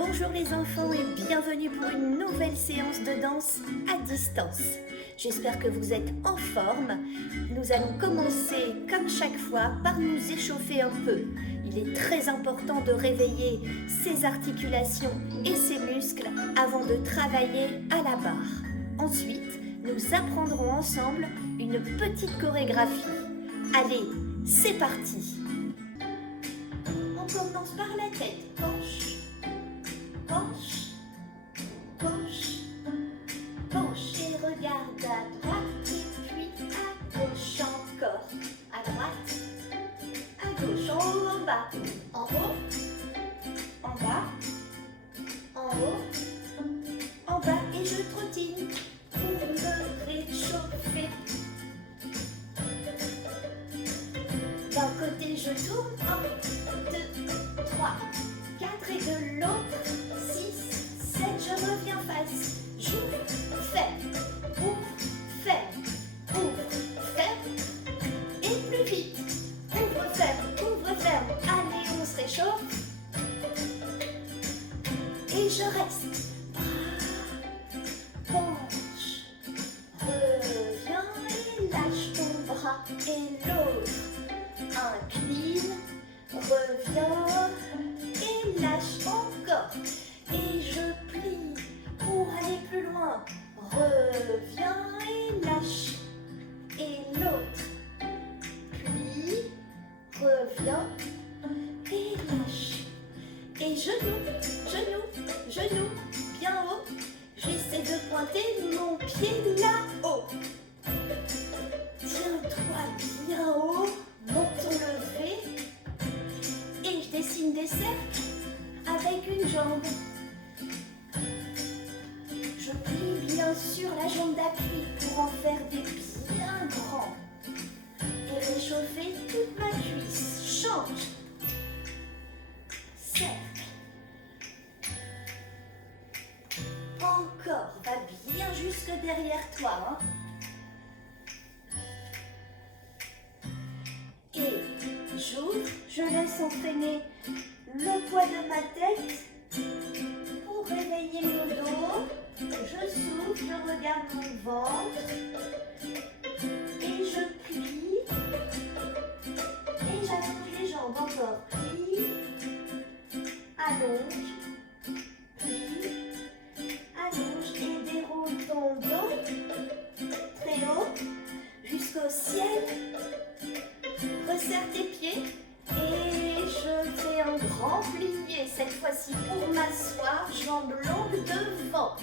Bonjour les enfants et bienvenue pour une nouvelle séance de danse à distance. J'espère que vous êtes en forme. Nous allons commencer comme chaque fois par nous échauffer un peu. Il est très important de réveiller ses articulations et ses muscles avant de travailler à la barre. Ensuite, nous apprendrons ensemble une petite chorégraphie. Allez, c'est parti! On commence par la tête. Penche, penche, penche, penche et regarde à droite et puis à gauche encore. À droite, à gauche, en haut, en bas, en haut, en bas, en haut, en bas et je trottine pour me réchauffer. D'un côté je tourne, 1, 2, 3, 4 et de l'autre, 6, 7, je reviens face, j'ouvre, ferme, ouvre, ferme, et plus vite, ouvre, ferme, allez on se réchauffe, et je reste, bras, penche, reviens et lâche ton bras, et l'autre, incline, reviens et lâche encore. Et je plie pour aller plus loin. Reviens et lâche. Et l'autre, plie, reviens et lâche. Et genou, bien haut. J'essaie de pointer mon pied là-haut. Tiens-toi bien haut. Menton levé et je dessine des cercles avec une jambe. Je plie bien sûr la jambe d'appui pour en faire des bien grands et réchauffer toute ma cuisse. Change. Cercle. Encore, va bien jusque derrière toi. Et j'ouvre, je laisse entraîner le poids de ma tête pour réveiller mon dos. Je souffle, je regarde mon ventre et je plie. Et j'allonge les jambes encore. Plie, allonge, plie, allonge et déroule ton dos très haut jusqu'au ciel. Resserre tes pieds et je fais un grand plié cette fois-ci pour m'asseoir, jambes longues devant.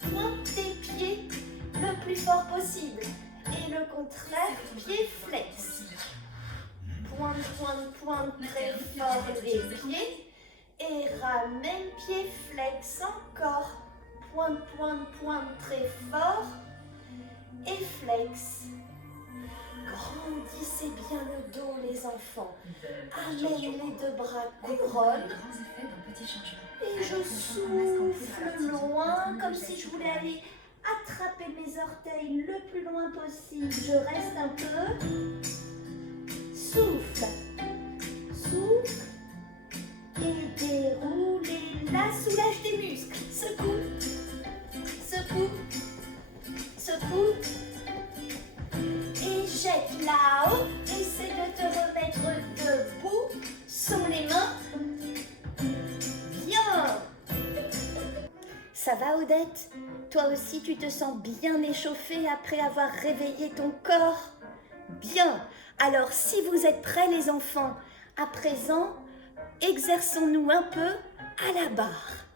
Pointe tes pieds le plus fort possible et le contraire, pied flex. Pointe très fort les pieds et ramène pied flex encore. Pointe très fort et flex. Grandissez bien le dos les enfants. Amène les deux bras couronne. Et je souffle loin comme si je voulais aller attraper mes orteils le plus loin possible. Je reste un peu. Souffle. Souffle. Et déroule et là soulage tes muscles. Secoue. Secoue. Secoue. Et jette là-haut, essaie de te remettre debout, sans les mains. Bien. Ça va Odette? Toi aussi tu te sens bien échauffée après avoir réveillé ton corps? Bien. Alors si vous êtes prêts les enfants, à présent, exerçons-nous un peu à la barre.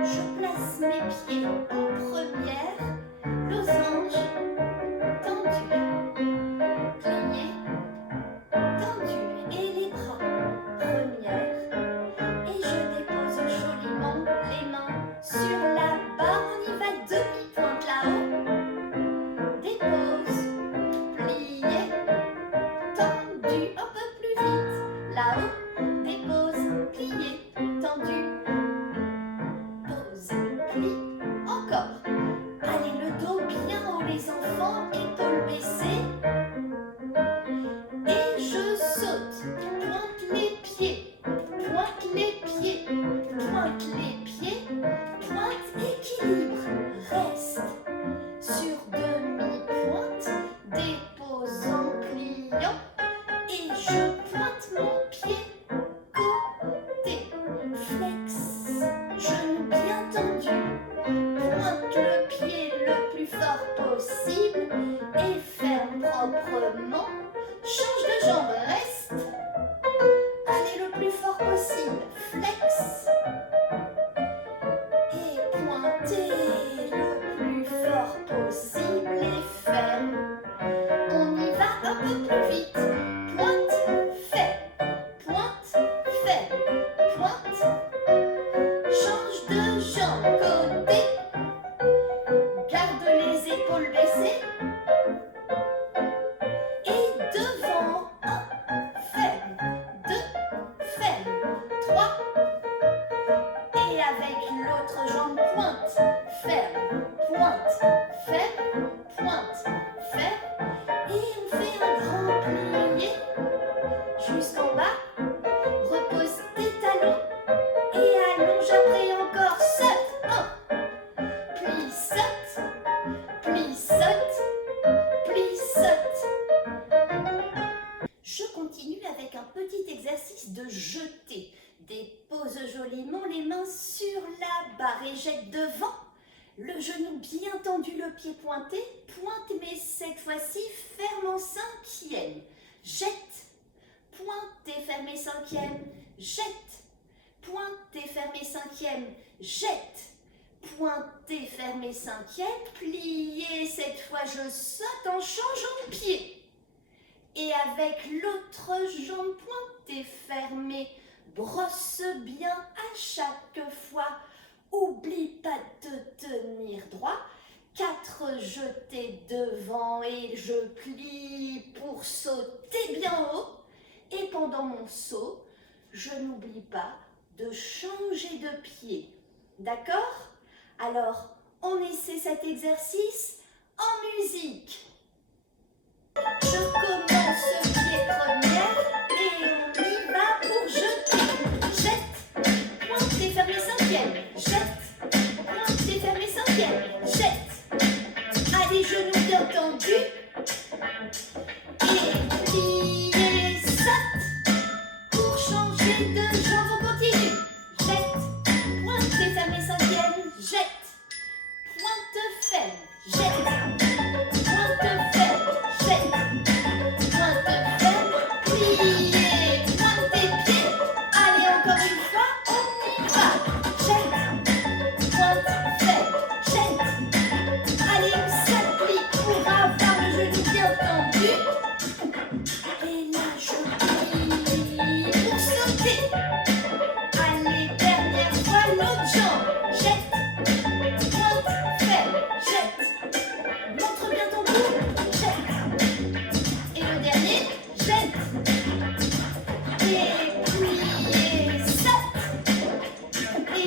Je place mes pieds en première, losange. Tendu, plié, tendu et les bras, première, et je dépose joliment les mains sur la barre, on y va demi-pointe là-haut, dépose, plié, tendu, un peu plus vite, là-haut, dépose, plié, tendu, pose, plie, encore, allez le dos bien haut les enfants. joliment les mains sur la barre et jette devant. Le genou bien tendu, le pied pointé. Pointe, mais cette fois-ci, ferme en cinquième. Jette. Pointe et fermez cinquième. Jette. Pointe et fermez cinquième. Jette. Pointez, fermez cinquième, pliez, cette fois je saute en changeant de pied. Et avec l'autre jambe pointée, fermée, brosse bien à chaque fois. Oublie pas de tenir droit. 4 jetés devant et je plie pour sauter bien haut. Et pendant mon saut, je n'oublie pas de changer de pied. D'accord ? Alors, on essaie cet exercice en musique. Je commence pied première et on y va pour jeter. Jette, pointe et fermez cinquième. Jette, pointe et fermez cinquième. Jette. Allez, genoux bien tendus. Et pliez, saute. Pour changer de jambe, on continue. Jette, pointe et fermez cinquième. Jette, pointe ferme, jette, pointe ferme, jette, pointe ferme, pliez, pointe tes pieds, allez encore une fois, on y va, jette, pointe ferme, jette, allez on s'applique pour avoir le genou bien tendu, et là je plie pour sauter, allez dernière fois l'autre jambe, jette.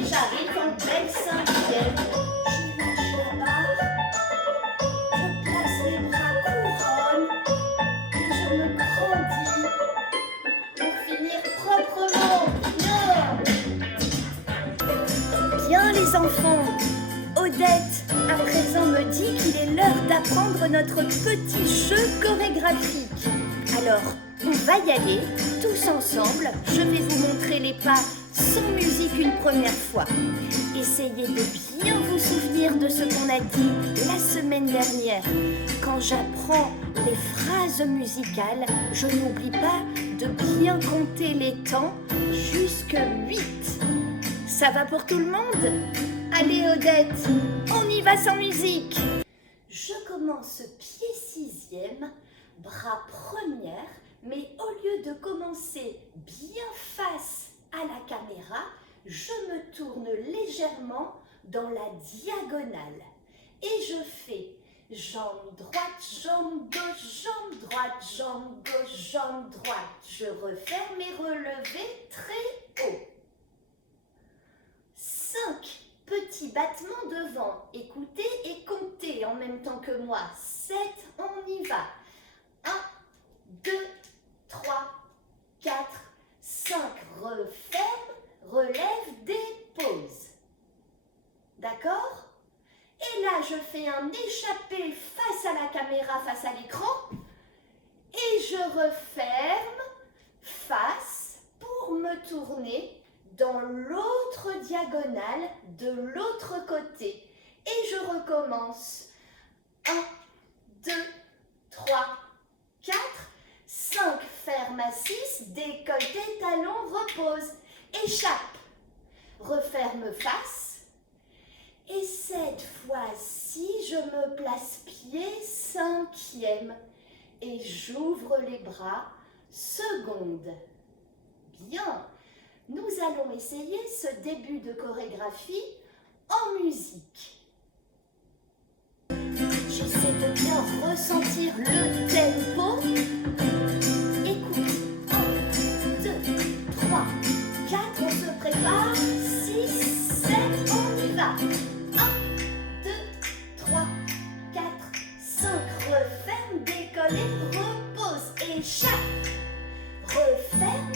J'arrive en belle cinquième, je lâche la barre, je place les bras couronne et je me grandis pour finir proprement. Non. Bien les enfants, Odette à présent me dit qu'il est l'heure d'apprendre notre petit jeu chorégraphique. Alors, on va y aller tous ensemble. Je vais vous montrer les pas sans musique une première fois. Essayez de bien vous souvenir de ce qu'on a dit la semaine dernière. Quand j'apprends les phrases musicales, je n'oublie pas de bien compter les temps jusqu'à 8. Ça va pour tout le monde ? Allez Odette, on y va sans musique. Je commence pied sixième, bras première, mais au lieu de commencer bien face à la caméra, je me tourne légèrement dans la diagonale et je fais jambe droite, jambe gauche, jambe droite, jambe gauche, jambe droite. Je referme et relevé très haut. 5 petits battements devant. Écoutez et comptez en même temps que moi. 7, on y va. 1, 2, 3, 4, 5, referme, relève, dépose. D'accord ? Et là, je fais un échappé face à la caméra, face à l'écran. Et je referme, face, pour me tourner dans l'autre diagonale, de l'autre côté. Et je recommence. 1, 2, 3, 4, 5, ferme à 6, décolleté, talon, repose, échappe, referme face, et cette fois-ci, je me place pied cinquième, et j'ouvre les bras, seconde. Bien, nous allons essayer ce début de chorégraphie en musique. J'essaie de bien ressentir le tempo. Écoute, 1, 2, 3, 4, on se prépare, 6, 7, on y va. 1, 2, 3, 4, 5, referme, décoller, repose, échappe, referme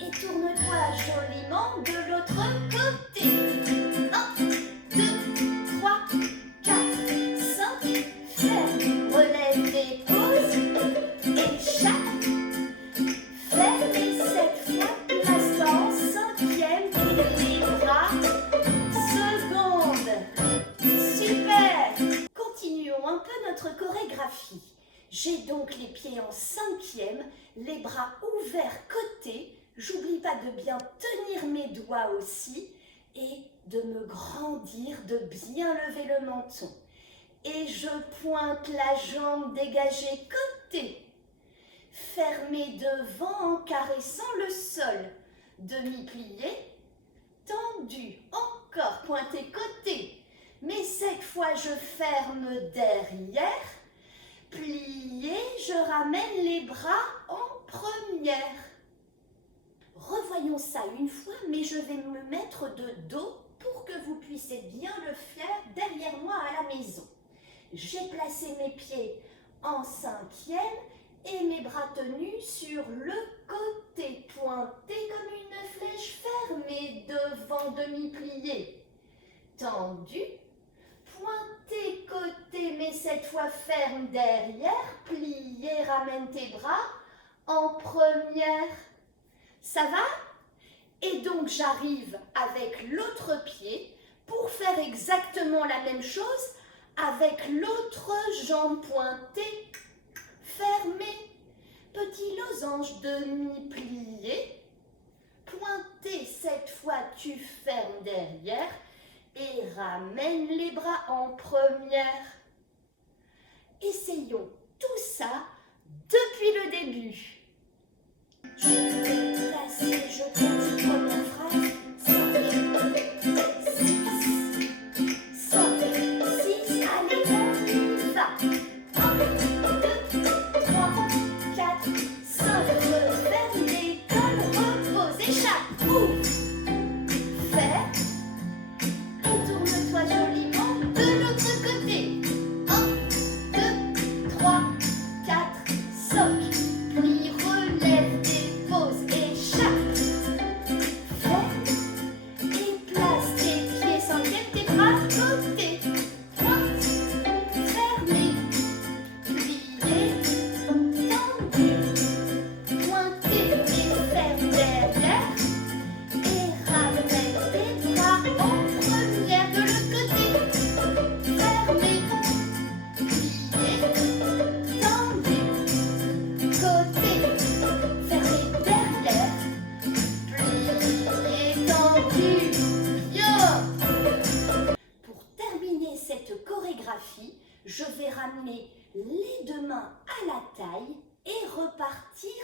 et tourne-toi joliment de l'autre côté. 1, 2, 3, 4, 5, ferme, relève, dépose, échappe. J'ai donc les pieds en cinquième, les bras ouverts côté. J'oublie pas de bien tenir mes doigts aussi et de me grandir, de bien lever le menton. Et je pointe la jambe dégagée côté. Fermée devant en caressant le sol. Demi-plié, tendu, encore pointé côté. Mais cette fois je ferme derrière. Plié, je ramène les bras en première. Revoyons ça une fois, mais je vais me mettre de dos pour que vous puissiez bien le faire derrière moi à la maison. J'ai placé mes pieds en cinquième et mes bras tenus sur le côté, pointés comme une flèche fermée devant demi-plié. Tendu, pointé côté, mais cette fois ferme derrière, plié, ramène tes bras en première. Ça va? Et donc j'arrive avec l'autre pied pour faire exactement la même chose avec l'autre jambe pointée, fermée. Petit losange demi-plié, pointé, cette fois tu fermes derrière et ramène les bras en première. Essayons tout ça depuis le début. Je vais placer, je compte première phrase. 5, 6, 5, 6, allez on y va. 1, 2, 3, 4, 5, referme l'école, repose, échappe, ouvre, fais, retourne-toi joliment de l'autre côté. 1, 2, 3, 4, socle, plie, relève, dépose, échappe, fais, et place tes pieds sans tes bras côté, pointe, fermé, plié, tendu, pointé et ferme derrière, et ramène tes bras en première de l'autre côté, fermé, plié, tendu, côté, fermé derrière, plié, tendu, bien. Pour terminer cette chorégraphie, je vais ramener les deux mains à la taille et repartir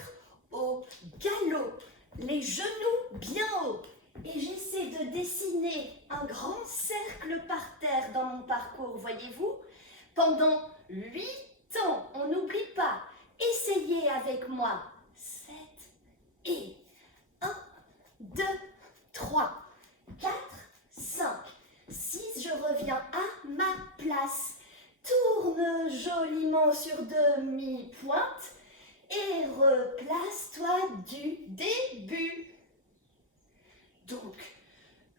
au galop, les genoux bien hauts. Et j'essaie de dessiner un grand cercle par terre dans mon parcours, voyez-vous? Pendant 8 ans, on n'oublie pas. Essayez avec moi. 7 et 1, 2, 3, 4, 5, 6. Je reviens à ma place. Tourne joliment sur demi-pointe et replace-toi du début. Donc,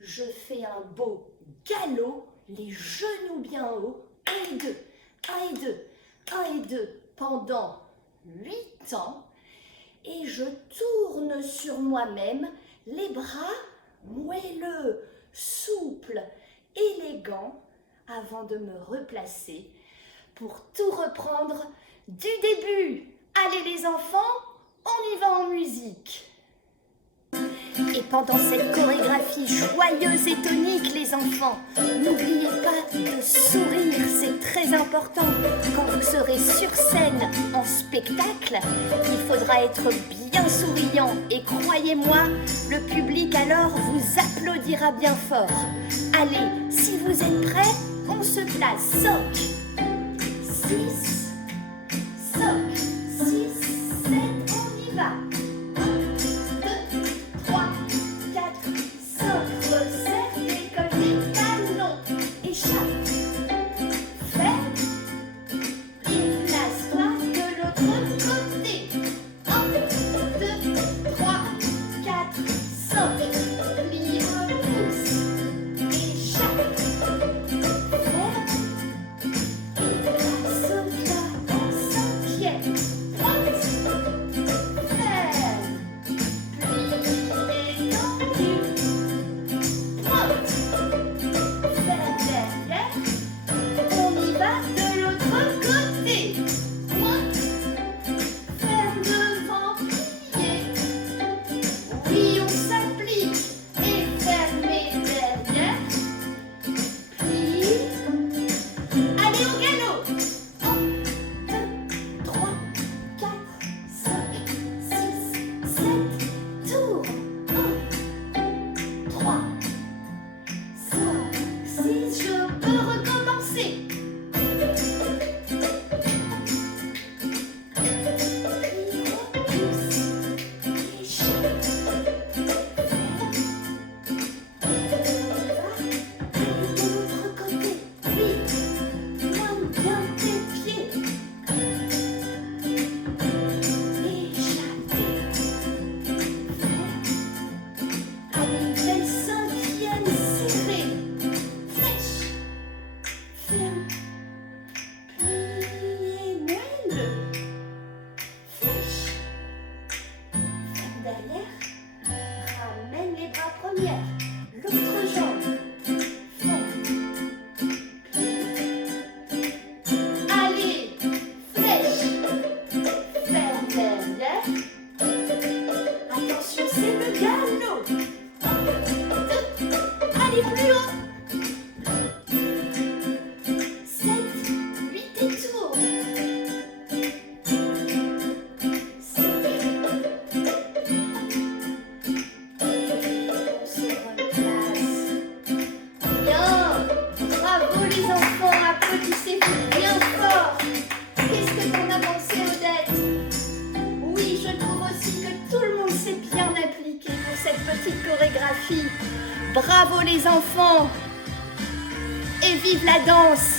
je fais un beau galop, les genoux bien hauts, 1 et 2, 1 et 2, 1 et 2, pendant 8 ans. Et je tourne sur moi-même, les bras moelleux, souples, élégants, avant de me replacer pour tout reprendre du début. Allez les enfants, on y va en musique. Et pendant cette chorégraphie joyeuse et tonique, les enfants, n'oubliez pas de sourire, c'est très important. Quand vous serez sur scène en spectacle, il faudra être bien souriant. Et croyez-moi, le public alors vous applaudira bien fort. Allez, si vous êtes prêts, on se place. 5, 6, 5, 6, 7, on y va. 1, 2, 3, 4, 5, resserre, décolle les talons, échappe, fais, et place-toi de l'autre côté. 1, 2, 3, 4, 5, plie, repousse, échappe, fais, et place-toi. aller plus haut. 7, 8 et tourne. On se replace. Bien. Bravo les enfants, applaudissez-vous bien fort. Qu'est-ce que t'en as pensé, Odette? Oui, je trouve aussi que tout le monde s'est bien appliqué pour cette petite chorégraphie. Bravo les enfants. Et vive la danse!